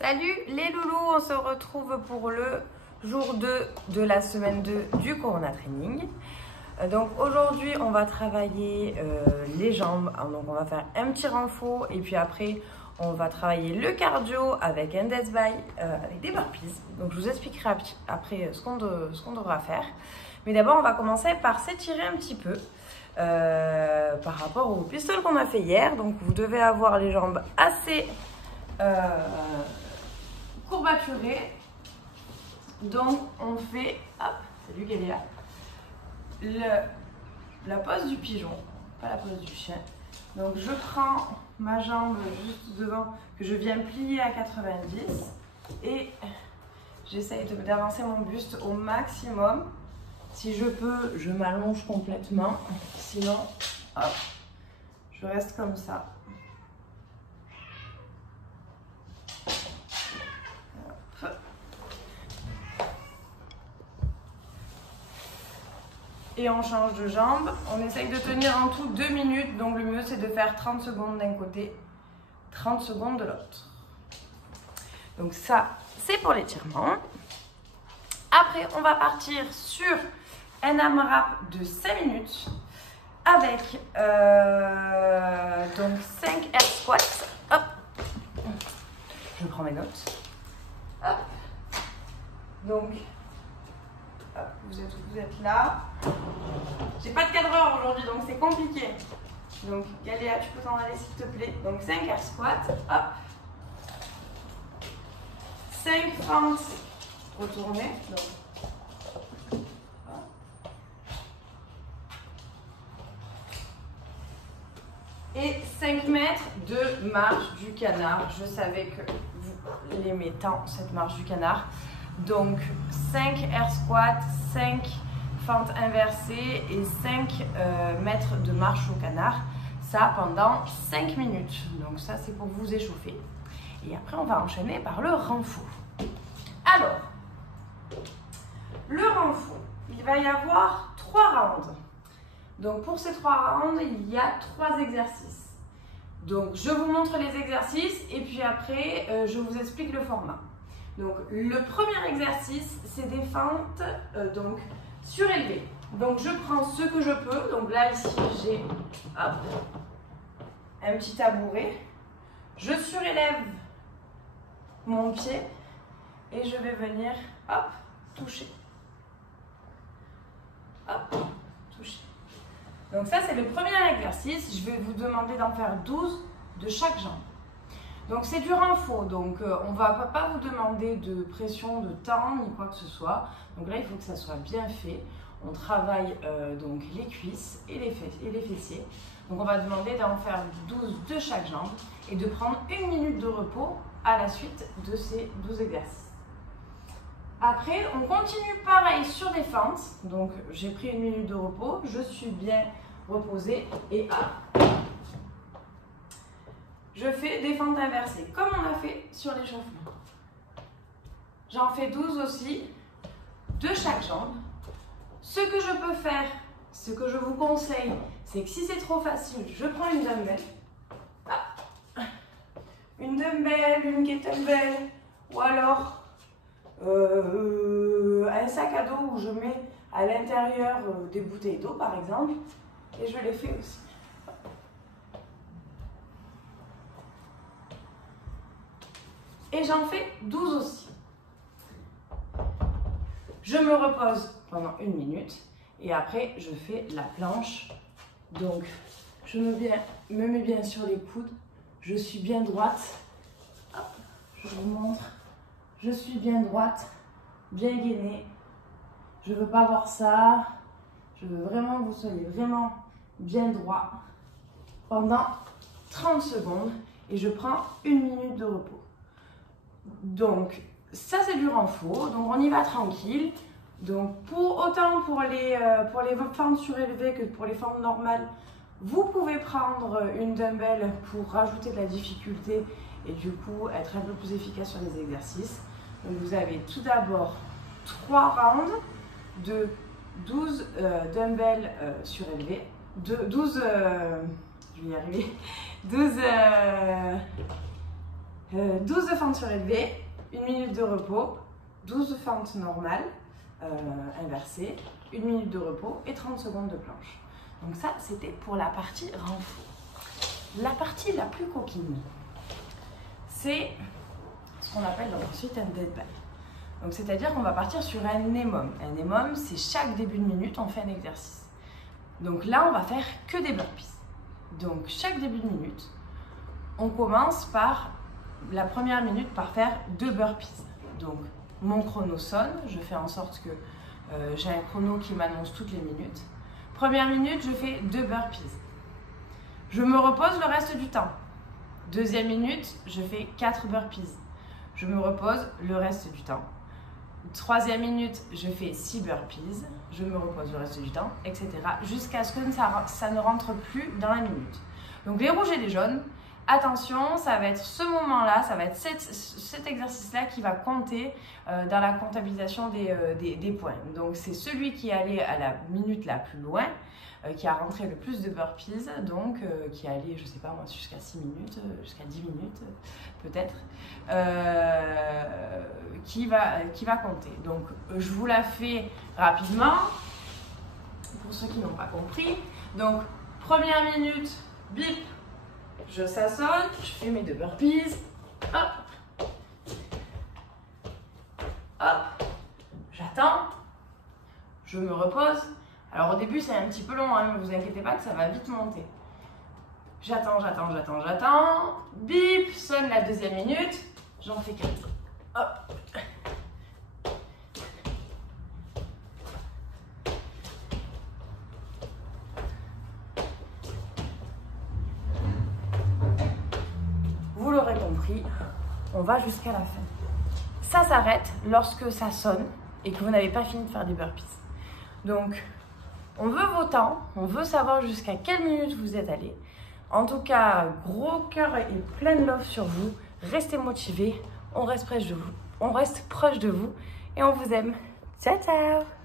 Salut les loulous, on se retrouve pour le jour 2 de la semaine 2 du Corona Training. Donc aujourd'hui on va travailler les jambes, donc on va faire un petit renfort et puis après on va travailler le cardio avec un death by, avec des burpees. Donc je vous expliquerai après ce qu'on devra faire. Mais d'abord on va commencer par s'étirer un petit peu par rapport au pistol qu'on a fait hier. Donc vous devez avoir les jambes assez courbaturées. Donc on fait, hop, salut Galia, la pose du pigeon, pas la pose du chien. Donc je prends ma jambe juste devant que je viens plier à 90 et j'essaye d'avancer mon buste au maximum. Si je peux, je m'allonge complètement, sinon hop, je reste comme ça. Hop. Et on change de jambe. On essaye de tenir en tout 2 minutes, donc le mieux c'est de faire 30 secondes d'un côté, 30 secondes de l'autre. Donc ça, c'est pour l'étirement. Après, on va partir sur un AMRAP de 5 minutes avec donc 5 air squats. Hop. Je prends mes notes. Hop. Donc, hop, vous êtes là. J'ai pas de cadreur aujourd'hui, donc c'est compliqué. Donc, Galéa, tu peux t'en aller s'il te plaît. Donc, 5 air squats. Hop. 5 fentes retournées. Donc, et 5 mètres de marche du canard. Je savais que vous l'aimez tant, cette marche du canard. Donc 5 air squats, 5 fentes inversées et 5 mètres de marche au canard. Ça pendant 5 minutes. Donc ça c'est pour vous échauffer. Et après on va enchaîner par le renfort. Alors, le renfort, il va y avoir 3 rounds. Donc pour ces 3 rounds, il y a 3 exercices. Donc je vous montre les exercices et puis après je vous explique le format. Donc le premier exercice, c'est des fentes donc surélevées. Donc je prends ce que je peux. Donc là ici j'ai un petit tabouret. Je surélève mon pied et je vais venir hop, toucher. Hop, toucher. Donc ça c'est le premier exercice, je vais vous demander d'en faire 12 de chaque jambe. Donc c'est du renfort, donc on ne va pas vous demander de pression de temps ni quoi que ce soit. Donc là il faut que ça soit bien fait. On travaille donc les cuisses et les fessiers. Donc on va demander d'en faire 12 de chaque jambe et de prendre 1 minute de repos à la suite de ces 12 exercices. Après, on continue pareil sur des fentes. Donc, j'ai pris 1 minute de repos. Je suis bien reposée. Et hop, je fais des fentes inversées, comme on a fait sur l'échauffement. J'en fais 12 aussi, de chaque jambe. Ce que je peux faire, ce que je vous conseille, c'est que si c'est trop facile, je prends une dumbbell. Hop. Une dumbbell, une kettlebell, ou alors un sac à dos où je mets à l'intérieur des bouteilles d'eau par exemple, et je les fais aussi. Et j'en fais 12 aussi. Je me repose pendant 1 minute et après je fais la planche. Donc je me mets bien sur les coudes, je suis bien droite. Hop, je vous montre. Je suis bien droite, bien gainée. Je ne veux pas voir ça. Je veux vraiment que vous soyez vraiment bien droit pendant 30 secondes et je prends 1 minute de repos. Donc, ça c'est du renfort. Donc, on y va tranquille. Donc, autant pour les fentes surélevées que pour les fentes normales, vous pouvez prendre une dumbbell pour rajouter de la difficulté et du coup être un peu plus efficace sur les exercices. Donc vous avez tout d'abord 3 rounds de 12 dumbbells surélevés, 12 je vais y arriver, 12 12 de fente surélevée, 1 minute de repos, 12 de fente normale, inversée, 1 minute de repos et 30 secondes de planche. Donc ça, c'était pour la partie renfort. La partie la plus coquine, c'est ce qu'on appelle donc ensuite un dead bag. Donc c'est-à-dire qu'on va partir sur un EMOM. Un EMOM, c'est chaque début de minute, on fait un exercice. Donc là, on va faire que des burpees. Donc chaque début de minute, on commence par la première minute par faire 2 burpees. Donc mon chrono sonne, je fais en sorte que j'ai un chrono qui m'annonce toutes les minutes. Première minute, je fais 2 burpees. Je me repose le reste du temps. Deuxième minute, je fais 4 burpees. Je me repose le reste du temps. Troisième minute, je fais 6 burpees. Je me repose le reste du temps, etc. Jusqu'à ce que ça ne rentre plus dans la minute. Donc les rouges et les jaunes, attention, ça va être ce moment-là, ça va être cet exercice-là qui va compter dans la comptabilisation des points. Donc c'est celui qui est allé à la minute la plus loin, qui a rentré le plus de burpees, donc qui est allé, je sais pas moi, jusqu'à 6 minutes, jusqu'à 10 minutes peut-être, qui va compter. Donc je vous la fais rapidement, pour ceux qui n'ont pas compris. Donc première minute, bip, je s'assonne, je fais mes 2 burpees, hop, hop, j'attends, je me repose. Alors au début c'est un petit peu long, hein, ne vous inquiétez pas que ça va vite monter. J'attends, bip, sonne la deuxième minute, j'en fais 4. Hop. Vous l'aurez compris, on va jusqu'à la fin. Ça s'arrête lorsque ça sonne et que vous n'avez pas fini de faire des burpees. Donc, on veut vos temps, on veut savoir jusqu'à quelle minute vous êtes allé. En tout cas, gros cœur et plein de love sur vous. Restez motivés, on reste proche de vous et on vous aime. Ciao, ciao!